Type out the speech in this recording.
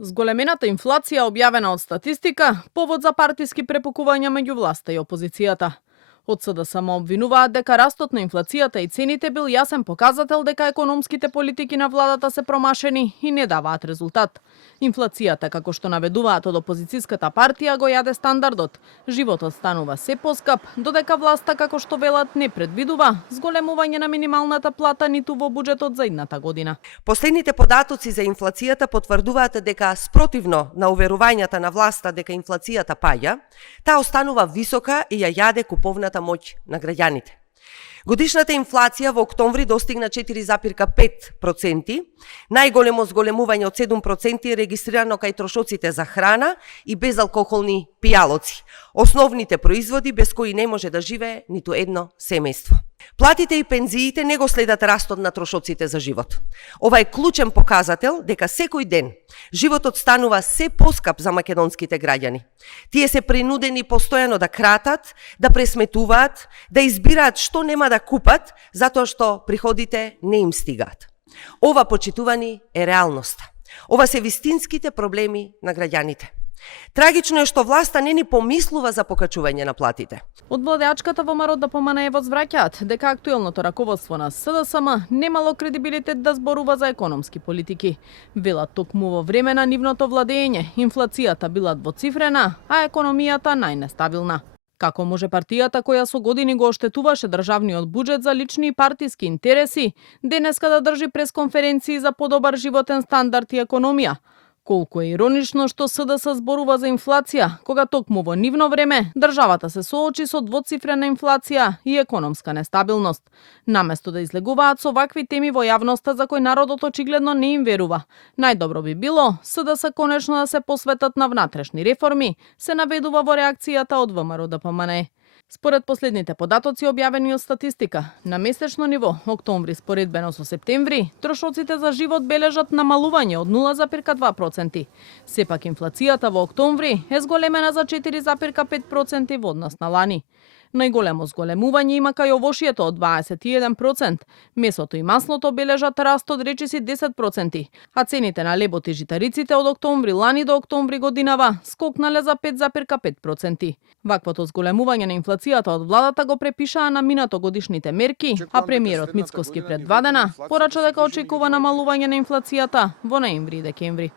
Зголемената инфлација објавена од статистика, повод за партиски препукувања меѓу власта и опозицијата. Од СДСМ обвинуваат дека растот на инфлацијата и цените бил јасен показател дека економските политики на владата се промашени и не даваат резултат. Инфлацијата, како што наведуваат од опозицијската партија, го јаде стандардот. Животот станува се поскап, додека власта, како што велат, не предвидува зголемување на минималната плата ниту во буџетот за идната година. Последните податоци за инфлацијата потврдуваат дека спротивно на уверувањата на власта дека инфлацијата паѓа, таа останува висока и ја јаде куповната моќ на граѓаните. Годишната инфлација во октомври достигна 4,5%, најголемо зголемување од 7% регистрирано кај трошоците за храна и безалкохолни пијалоци, основните производи без кои не може да живее ниту едно семејство. Платите и пензиите не го следат растот на трошоците за живот. Ова е клучен показател дека секој ден животот станува се поскап за македонските граѓани. Тие се принудени постојано да кратат, да пресметуваат, да избираат што нема да купат, затоа што приходите не им стигаат. Ова, почитувани, е реалноста. Ова се вистинските проблеми на граѓаните. Трагично е што власта не ни помислува за покачување на платите. Од владеачката ВМРО ДПМНЕ возвраќаат дека актуелното раководство на СДСМ немало кредибилитет да зборува за економски политики. Велат токму во време на нивното владење, инфлацијата била двоцифрена, а економијата најнестабилна. Како може партијата која со години го оштетуваше државниот буџет за лични и партиски интереси, денеска да држи пресконференции за подобар животен стандард и економија? Колку е иронично што СДС зборува за инфлација, кога токму во нивно време државата се соочи со двоцифрена инфлација и економска нестабилност. Наместо да излегуваат со вакви теми во јавноста за кој народот очигледно не им верува, најдобро би било СДС конечно да се посветат на внатрешни реформи, се наведува во реакцијата од ВМРО ДПМНЕ. Според последните податоци објавени од статистика, на месечно ниво, октомври споредбено со септември, трошоците за живот бележат намалување од 0,2%. Сепак инфлацијата во октомври е зголемена за 4,5% во однос на лани. Најголемо зголемување има кај овошјето од 21%, месото и маслото бележат раст од речиси 10%, а цените на лебот и житариците од октомври лани до октомври годинава скокнале за 5,5%. Ваквото зголемување на инфлацијата од владата го препишаа на минатогодишните мерки, а премиерот Мицкоски пред 2 дена порача дека очекува намалување на инфлацијата во ноември и декември.